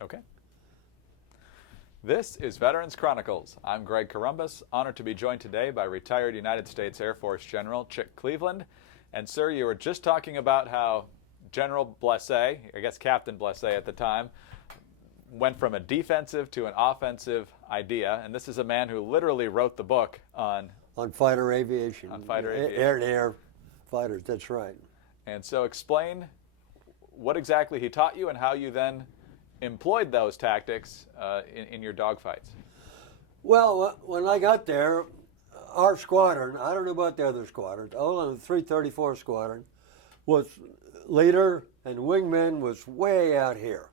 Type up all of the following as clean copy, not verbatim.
Okay. This is Veterans Chronicles. I'm Greg Columbus, honored to be joined today by retired United States Air Force General Chick Cleveland. And sir, you were just talking about how General Blessé, I guess Captain Blessé at the time, went from a defensive to an offensive idea. And this is a man who literally wrote the book on fighter aviation. On fighter aviation. Air-to-air fighters, that's right. And so explain what exactly he taught you and how you then employed those tactics in your dogfights. Well, when I got there, our squadron, I don't know about the other squadrons, only the 334 squadron, was leader and wingman was way out here.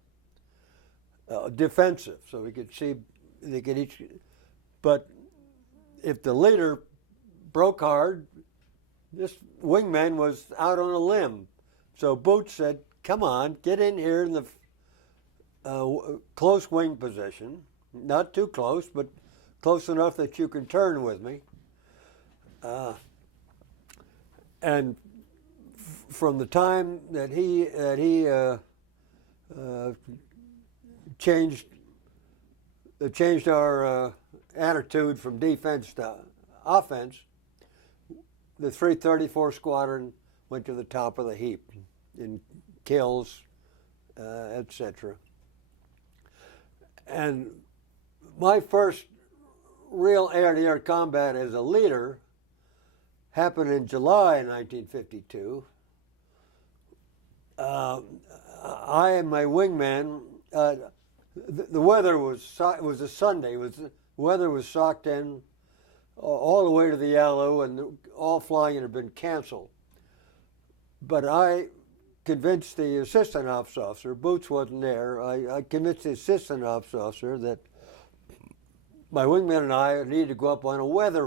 Defensive, so we could see, they could each, but if the leader broke hard, this wingman was out on a limb. So Boots said, come on, get in here in the close wing position, not too close, but close enough that you can turn with me. And from the time that he changed our attitude from defense to offense, the 334 squadron went to the top of the heap in kills, etc. And my first real air-to-air combat as a leader happened in July 1952. I and my wingman, the weather was a Sunday. The weather was socked in all the way to the Yalu, and all flying had been canceled. But I convinced the assistant ops officer, Boots wasn't there, I convinced the assistant ops officer that my wingman and I needed to go up on a weather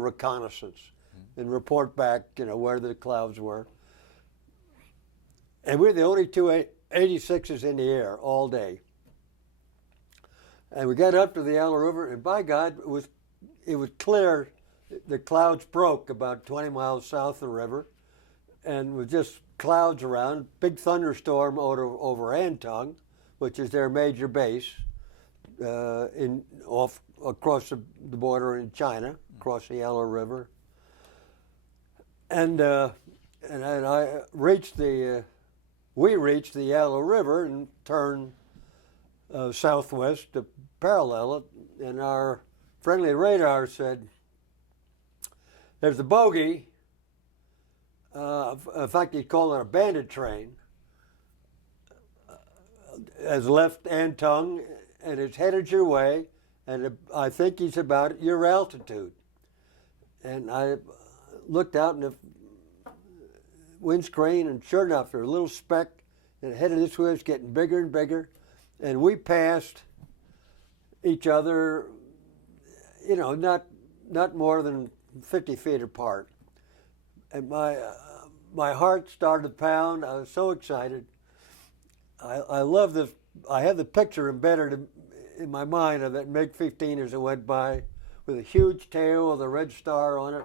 reconnaissance, and report back, where the clouds were. And we were the only two 86s in the air all day. And we got up to the Yalu River, and by God, it was clear. The clouds broke about 20 miles south of the river, and with just clouds around. Big thunderstorm over Antong, which is their major base, across the border in China, across the Yalu River. And we reached the Yalu River and turned southwest to parallel it, and our friendly radar said, there's a bogey, in fact he called it a bandit train, has left Antong and it's headed your way, and I think he's about your altitude. And I looked out in the windscreen, and sure enough, there's a little speck, and it headed this way. It's getting bigger and bigger, and we passed each other, not more than 50 feet apart. And my heart started to pound. I was so excited. I love this. I have the picture embedded in my mind of that MiG-15 as it went by, with a huge tail with a red star on it,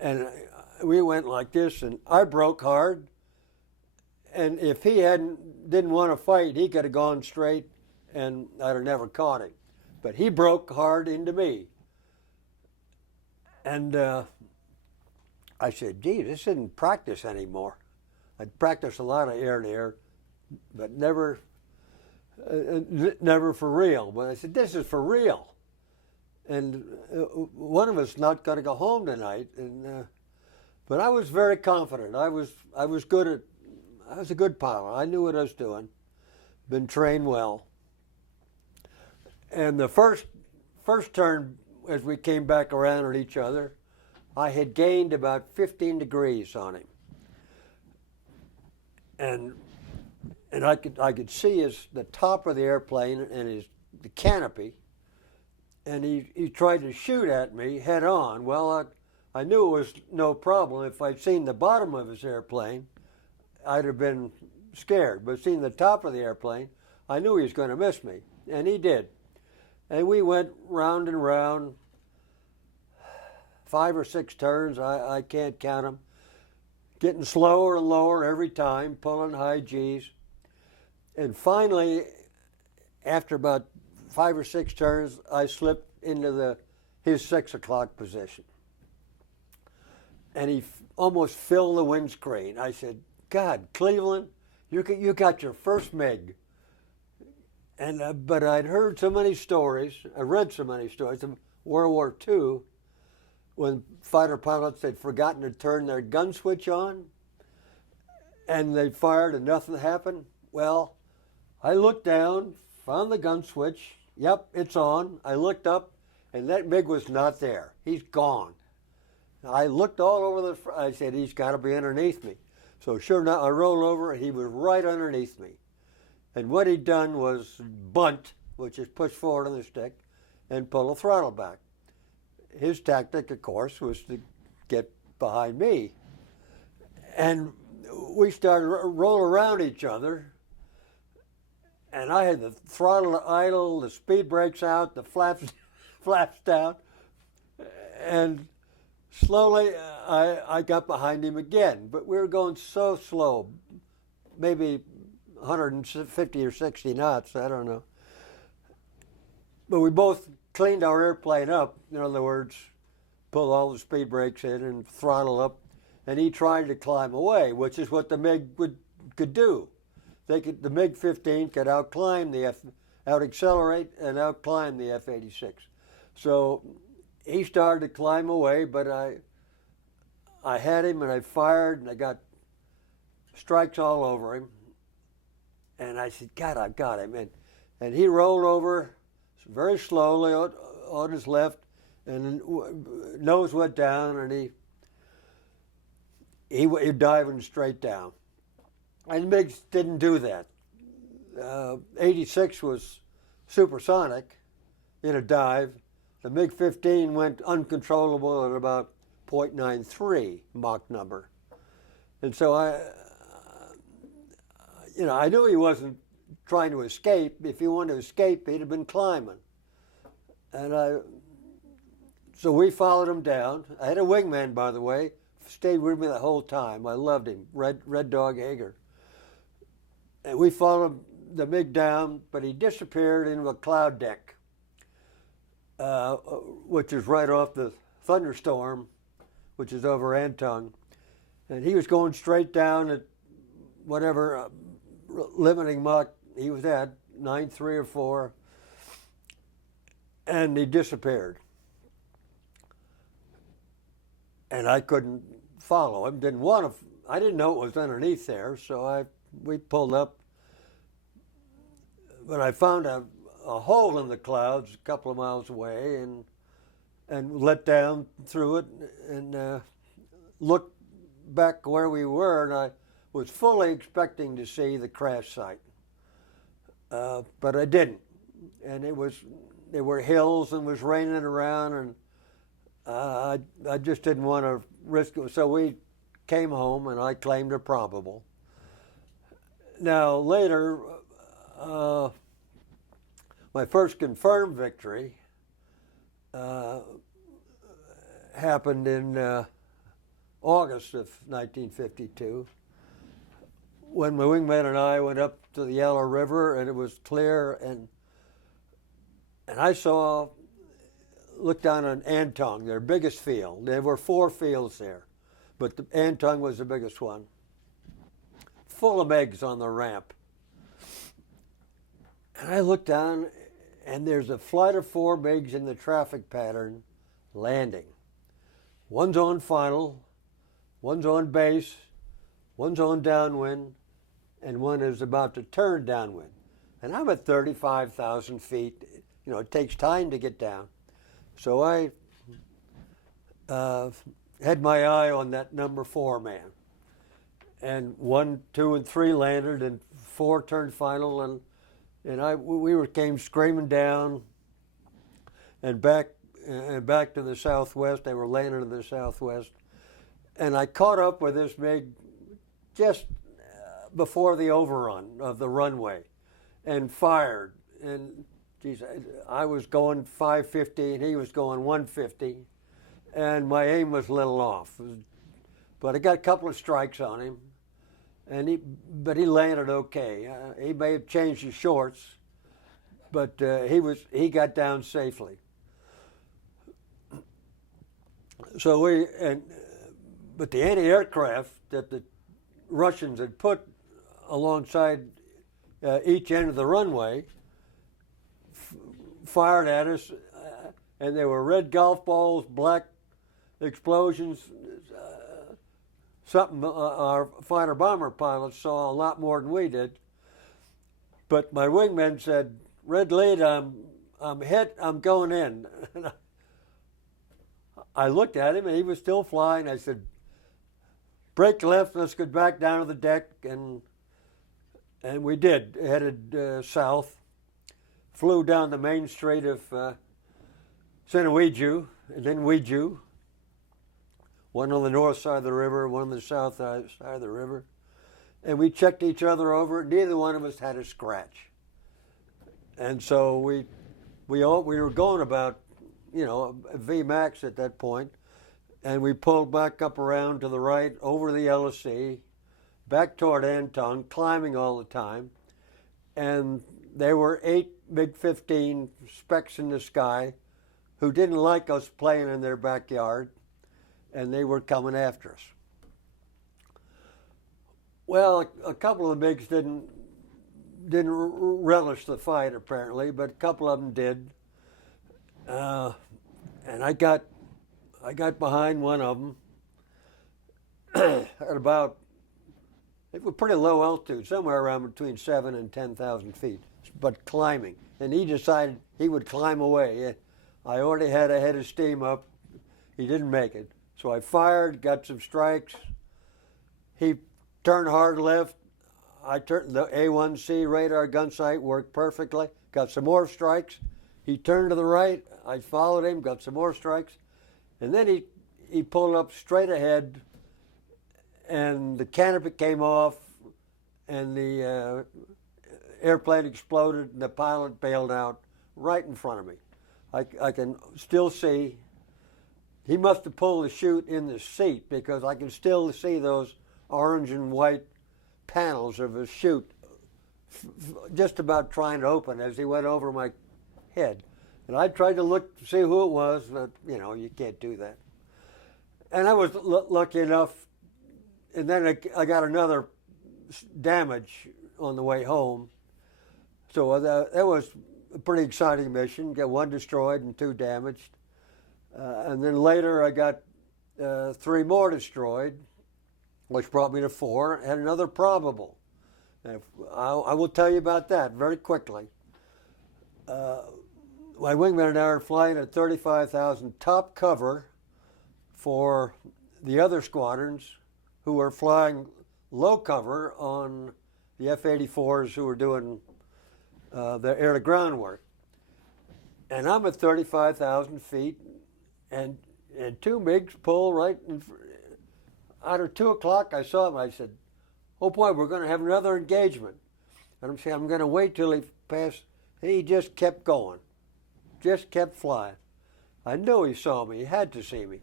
and we went like this, and I broke hard. And if he didn't want to fight, he could have gone straight, and I'd have never caught him. But he broke hard into me, and I said, "Gee, this isn't practice anymore." I'd practiced a lot of air-to-air, but never for real. But I said, "This is for real," and one of us not going to go home tonight. And but I was very confident. I was good at. I was a good pilot. I knew what I was doing. Been trained well. And the first turn, as we came back around at each other, I had gained about 15 degrees on him. And I could see the top of the airplane and the canopy, and he tried to shoot at me head on. Well, I knew it was no problem. If I'd seen the bottom of his airplane, I'd have been scared. But seeing the top of the airplane, I knew he was going to miss me, and he did. And we went round and round, 5 or 6 turns, I can't count them, getting slower and lower every time, pulling high G's. And finally, after about 5 or 6 turns, I slipped into his 6 o'clock position. And he almost filled the windscreen. I said, God, Cleveland, you got your first MiG. And but I'd heard so many stories, I read so many stories of World War II, when fighter pilots had forgotten to turn their gun switch on, and they fired and nothing happened. Well, I looked down, found the gun switch. Yep, it's on. I looked up, and that MiG was not there. He's gone. I looked all over I said, he's got to be underneath me. So sure enough, I rolled over, and he was right underneath me. And what he'd done was bunt, which is push forward on the stick, and pull the throttle back. His tactic, of course, was to get behind me. And we started rolling around each other. And I had the throttle idle, the speed brakes out, the flaps down. And slowly I got behind him again. But we were going so slow, maybe 150 or 60 knots, I don't know. But we both cleaned our airplane up, in other words, pulled all the speed brakes in and throttle up, and he tried to climb away, which is what the MiG could do. The MiG-15 could out-accelerate and out-climb the F-86. So he started to climb away, but I had him and I fired and I got strikes all over him. And I said, God, I've got him. And he rolled over very slowly on his left, and nose went down, and he diving straight down. And MiGs didn't do that. 86 was supersonic in a dive. The MiG-15 went uncontrollable at about 0.93 Mach number. And so I knew he wasn't trying to escape. If he wanted to escape, he'd have been climbing. And so we followed him down. I had a wingman, by the way, stayed with me the whole time. I loved him, Red Dog Hager. And we followed the MiG down, but he disappeared into a cloud deck, which is right off the thunderstorm, which is over Antung. And he was going straight down at whatever limiting Mach he was at, 9.3 or 4, and he disappeared. And I couldn't follow him, I didn't know it was underneath there, so we pulled up. But I found a hole in the clouds a couple of miles away and let down through it and looked back where we were, and I was fully expecting to see the crash site. But I didn't. And there were hills and was raining around, and I just didn't want to risk it. So we came home, and I claimed a probable. Now, later, my first confirmed victory happened in August of 1952, when my wingman and I went up to the Yellow River, and it was clear, and I looked down on Antung, their biggest field. There were 4 fields there, but Antung was the biggest one, full of MiGs on the ramp. And I looked down, and there's a flight of 4 MiGs in the traffic pattern landing. One's on final, one's on base, one's on downwind, and one is about to turn downwind. And I'm at 35,000 feet. It takes time to get down. So I had my eye on that number 4 man. And 1, 2, and 3 landed, and 4 turned final, and we came screaming down and back to the southwest. They were landing to the southwest. And I caught up with this MiG just before the overrun of the runway and fired. And geez, I was going 550 and he was going 150. And my aim was a little off. But I got a couple of strikes on him. but he landed okay. He may have changed his shorts, but he got down safely. So but the anti-aircraft that the Russians had put alongside each end of the runway fired at us, and they were red golf balls, black explosions. Something our fighter bomber pilots saw a lot more than we did. But my wingman said, "Red lead, I'm hit. I'm going in." I looked at him, and he was still flying. I said, "Break left. Let's get back down to the deck." And we did. Headed south. Flew down the main strait of Seneweju, and then Weju. One on the north side of the river, one on the south side of the river. And we checked each other over. Neither one of us had a scratch. And so we were going about, a VMAX at that point, and we pulled back up around to the right over the LSE, back toward Antung, climbing all the time. And there were 8 MiG-15 specks in the sky who didn't like us playing in their backyard, and they were coming after us. Well, a couple of the MiGs didn't relish the fight apparently, but a couple of them did. And I got behind one of them at about, it was pretty low altitude, somewhere around between 7,000 and 10,000 feet, but climbing. And he decided he would climb away. I already had a head of steam up. He didn't make it. So I fired, got some strikes. He turned hard left. I turned the A1C radar gun sight, worked perfectly. Got some more strikes. He turned to the right. I followed him, got some more strikes. And then he pulled up straight ahead, and the canopy came off, and the airplane exploded, and the pilot bailed out right in front of me. I can still see. He must have pulled the chute in the seat, because I can still see those orange and white panels of his chute just about trying to open as he went over my head. And I tried to look to see who it was, but you can't do that. And I was lucky enough, and then I got another damage on the way home. So that was a pretty exciting mission. Got 1 destroyed and 2 damaged. And then later I got 3 more destroyed, which brought me to 4, and another probable. And I will tell you about that very quickly. My wingman and I were flying at 35,000 top cover for the other squadrons who were flying low cover on the F-84s who were doing the air-to-ground work. And I'm at 35,000 feet, and 2 MiGs pull right out of 2 o'clock. I saw him. I said, "Oh boy, we're going to have another engagement." And I'm saying, "I'm going to wait till he passed." And he just kept going, just kept flying. I knew he saw me. He had to see me.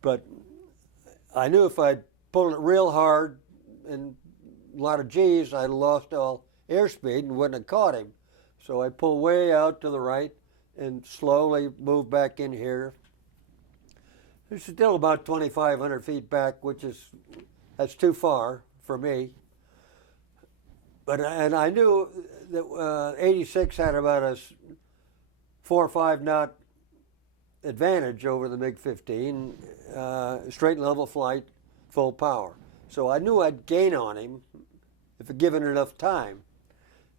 But I knew if I'd pulled it real hard and a lot of G's, I'd have lost all airspeed and wouldn't have caught him. So I pulled way out to the right and slowly moved back in here. It's still about 2,500 feet back, that's too far for me. And I knew that 86 had about a 4 or 5 knot advantage over the MiG-15, straight and level flight, full power. So I knew I'd gain on him if given enough time.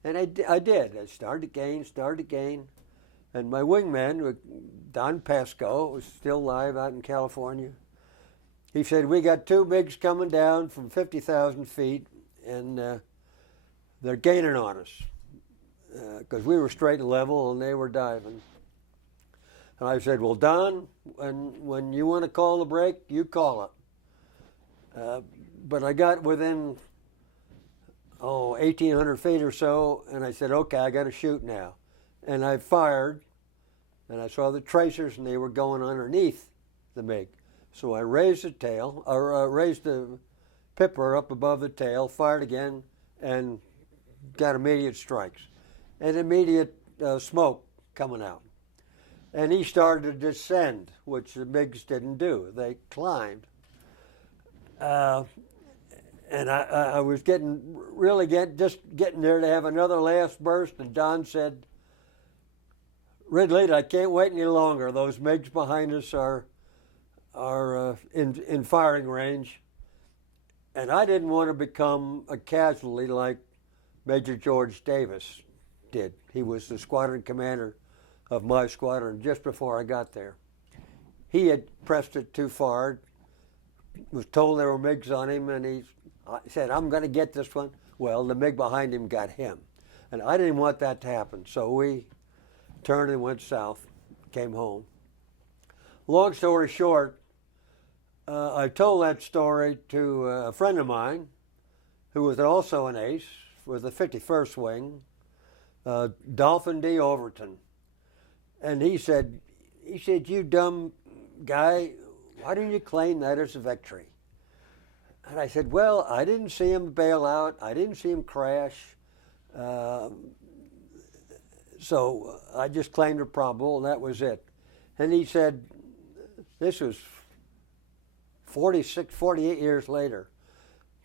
And I did. I started to gain. And my wingman, Don Pasco, was still alive out in California. He said, "We got 2 MiGs coming down from 50,000 feet, and they're gaining on us," because we were straight and level and they were diving. And I said, "Well, Don, when you want to call the break, you call it." But I got within 1,800 feet or so, and I said, "Okay, I got to shoot now." And I fired, and I saw the tracers, and they were going underneath the MiG. So I raised the tail, or raised the Pipper up above the tail, fired again, and got immediate strikes and immediate smoke coming out. And he started to descend, which the MiGs didn't do. They climbed. And I was just getting there to have another last burst, and Don said, "Ridley, I can't wait any longer. Those MiGs behind us are in firing range." And I didn't want to become a casualty like Major George Davis did. He was the squadron commander of my squadron just before I got there. He had pressed it too far, was told there were MiGs on him, and he said, "I'm going to get this one." Well, the MiG behind him got him. And I didn't want that to happen, so we turned and went south, came home. Long story short, I told that story to a friend of mine who was also an ace with the 51st Wing, Dolphin D. Overton. And he said, "You dumb guy, why didn't you claim that as a victory?" And I said, "Well, I didn't see him bail out. I didn't see him crash. So I just claimed a probable, and that was it." And he said, this was 48 years later.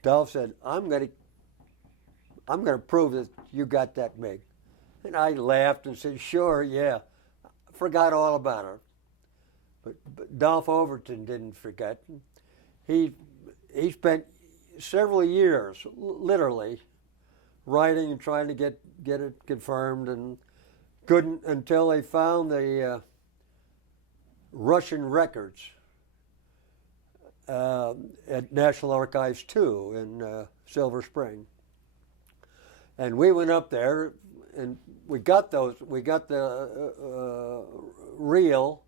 Dolph said, I'm going to prove that you got that MiG." And I laughed and said, "Sure, yeah." Forgot all about her. But Dolph Overton didn't forget. He spent several years, literally, writing and trying to get it confirmed, and couldn't until they found the Russian records at National Archives 2 in Silver Spring. And we went up there, and we got the reel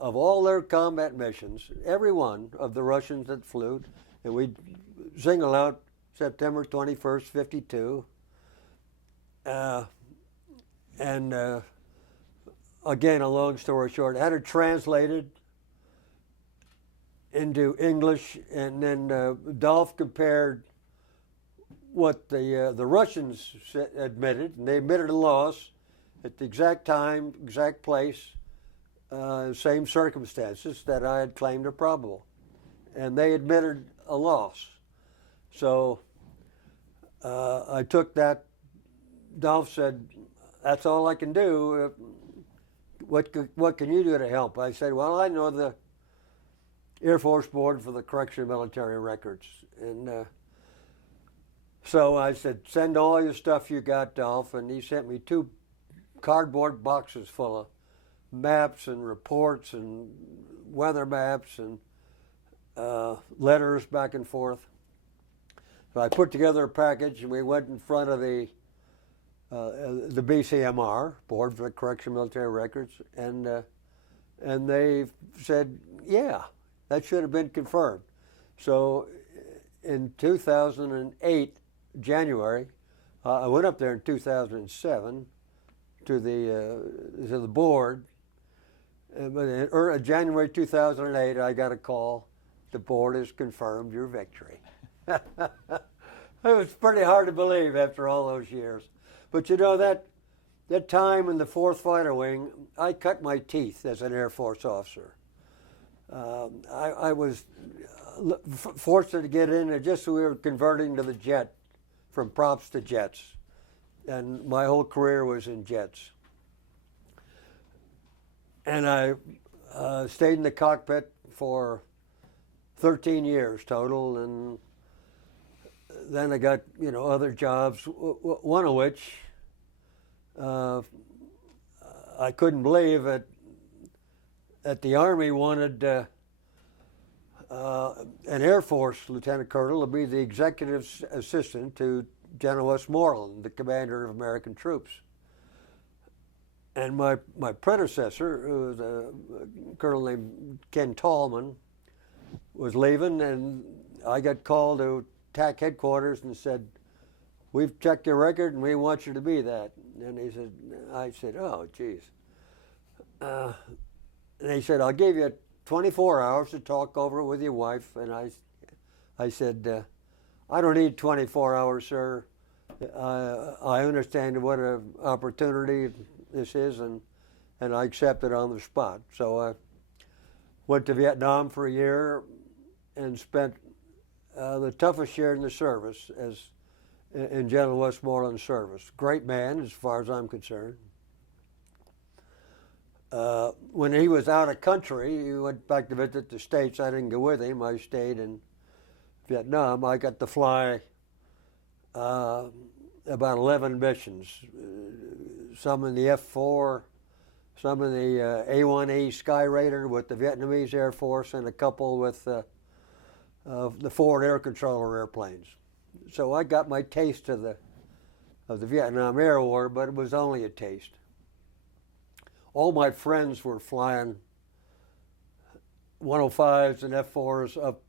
of all their combat missions, every one of the Russians that flew, and we single out September 21st, 52. Again, a long story short, I had it translated into English, and then Dolph compared what the Russians admitted, and they admitted a loss at the exact time, exact place, same circumstances that I had claimed a probable. And they admitted a loss. So I took that. Dolph said, "That's all I can do. What can you do to help?" I said, "Well, I know the Air Force Board for the Correction of Military Records." And so I said, "Send all your stuff you got, Dolph." And he sent me 2 cardboard boxes full of maps and reports and weather maps and letters back and forth. So I put together a package, and we went in front of the BCMR, Board for the Correction of Military Records, and they said, "Yeah, that should have been confirmed." So in 2008, January, I went up there in 2007 to the board. But in January 2008, I got a call. "The board has confirmed your victory." It was pretty hard to believe after all those years. But you know, that time in the 4th Fighter Wing, I cut my teeth as an Air Force officer. I was fortunate to get in just as we were converting to the jet, from props to jets. And my whole career was in jets. And I stayed in the cockpit for 13 years total, and then I got other jobs. One of which I couldn't believe that the Army wanted an Air Force lieutenant colonel to be the executive assistant to General Westmoreland, the commander of American troops. And my predecessor, who was a colonel named Ken Tallman, was leaving, and I got called to TAC headquarters and said, "We've checked your record, and we want you to be that." And I said, "Oh, geez." And he said, "I'll give you 24 hours to talk over it with your wife." And I said, I don't need 24 hours, sir. I understand what an opportunity this is, and I accepted on the spot. So I went to Vietnam for a year and spent the toughest year in the service as in General Westmoreland's service. Great man, as far as I'm concerned. When he was out of country, he went back to visit the States. I didn't go with him. I stayed in Vietnam. I got to fly about 11 missions, some in the F-4, some in the A-1E Sky Raider with the Vietnamese Air Force, and a couple with the Ford air controller airplanes. So I got my taste of the Vietnam Air War, but it was only a taste. All my friends were flying 105s and F-4s up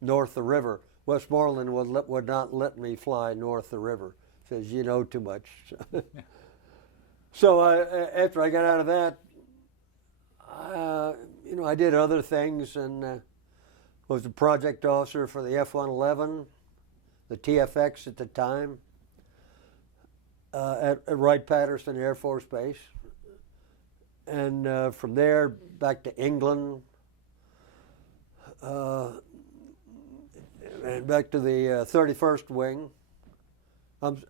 north the river. Westmoreland would not let me fly north the river. Says, you know too much. So after I got out of that, I did other things and was a project officer for the F-111, the TFX at the time, at Wright-Patterson Air Force Base. And from there, back to England, and back to the 31st Wing. The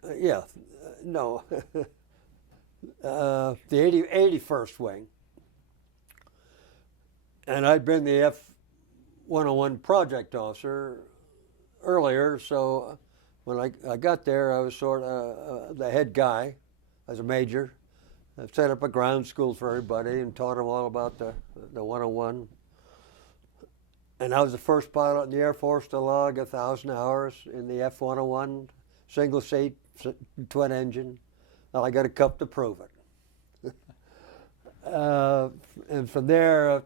81st Wing. And I'd been the F-101 project officer earlier, so when I got there, I was sort of the head guy as a major. I set up a ground school for everybody and taught them all about the 101. And I was the first pilot in the Air Force to log 1,000 hours in the F-101, single seat, twin engine. Well, I got a cup to prove it. And from there,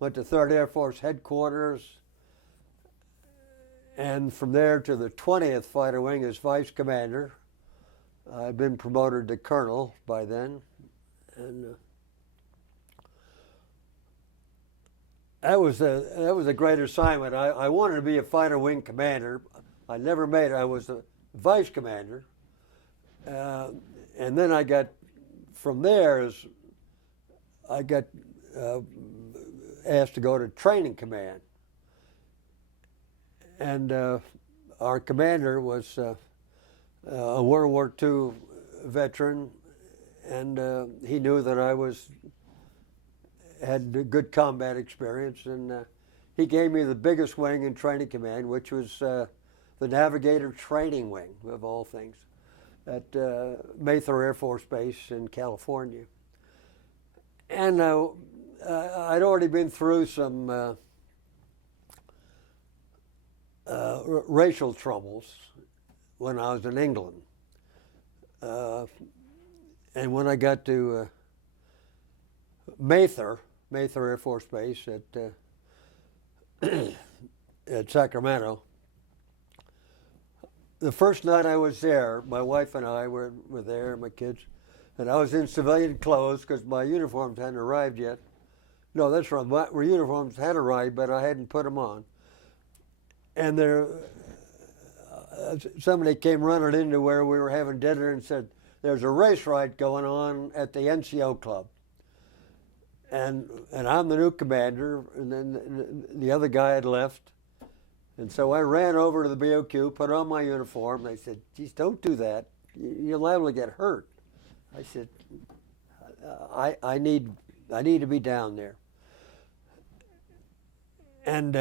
went to 3rd Air Force headquarters, and from there to the 20th Fighter Wing as vice commander. I'd been promoted to colonel by then, and that was a great assignment. I wanted to be a fighter wing commander. I never made it. I was a vice commander, and then I got from there I got asked to go to training command, and our commander was a World War II veteran, and he knew that I had good combat experience, and he gave me the biggest wing in training command, which was the Navigator Training Wing, of all things, at Mather Air Force Base in California. And I'd already been through some racial troubles when I was in England. And when I got to Mather Air Force Base at Sacramento, the first night I was there, my wife and I were there, my kids, and I was in civilian clothes because my uniforms hadn't arrived yet. No, that's wrong. My uniforms had arrived, but I hadn't put them on. And there, somebody came running into where we were having dinner and said, "There's a race riot going on at the NCO club." And I'm the new commander, and then the other guy had left. And so I ran over to the BOQ, put on my uniform. They said, "Geez, don't do that. You're liable to get hurt." I said, I need to be down there. And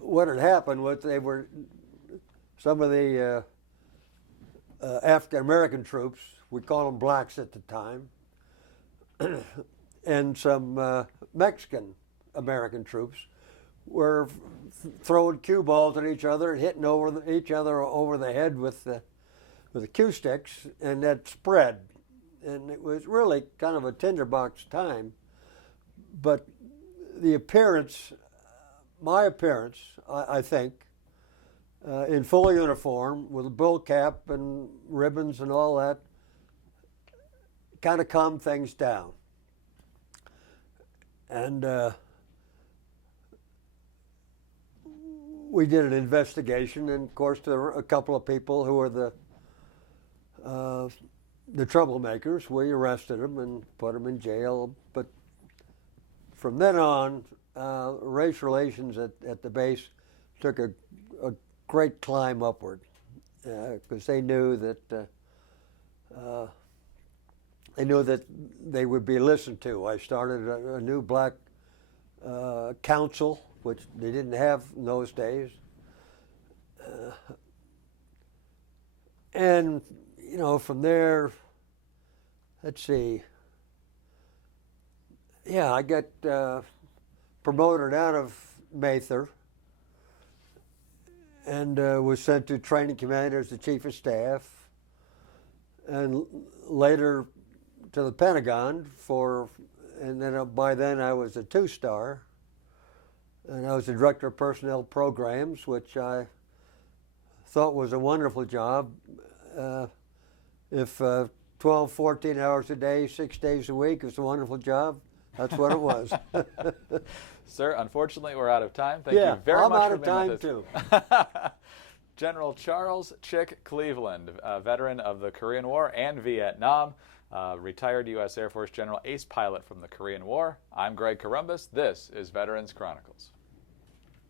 what had happened was some of the African American troops, we call them blacks at the time, and some Mexican American troops were throwing cue balls at each other and hitting each other over the head with the cue sticks, and that spread. And it was really kind of a tinderbox time. But the appearance, my appearance, I think, in full uniform with a bull cap and ribbons and all that, kind of calmed things down. And we did an investigation, and of course there were a couple of people who were the troublemakers. We arrested them and put them in jail. But from then on, race relations at the base took a great climb upward, because they knew that they would be listened to. I started a new black council, which they didn't have in those days. And, you know, from there, let's see. Yeah, I got promoted out of Mather and was sent to training command as the chief of staff, and later to the Pentagon and then by then I was a 2-star, and I was the director of personnel programs, which I thought was a wonderful job. If 12, 14 hours a day, 6 days a week is a wonderful job, that's what it was. Sir, unfortunately, we're out of time. Thank you very much for being with us. I'm out of time, too. General Charles Chick Cleveland, a veteran of the Korean War and Vietnam, retired U.S. Air Force General, ace pilot from the Korean War. I'm Greg Corumbus. This is Veterans Chronicles.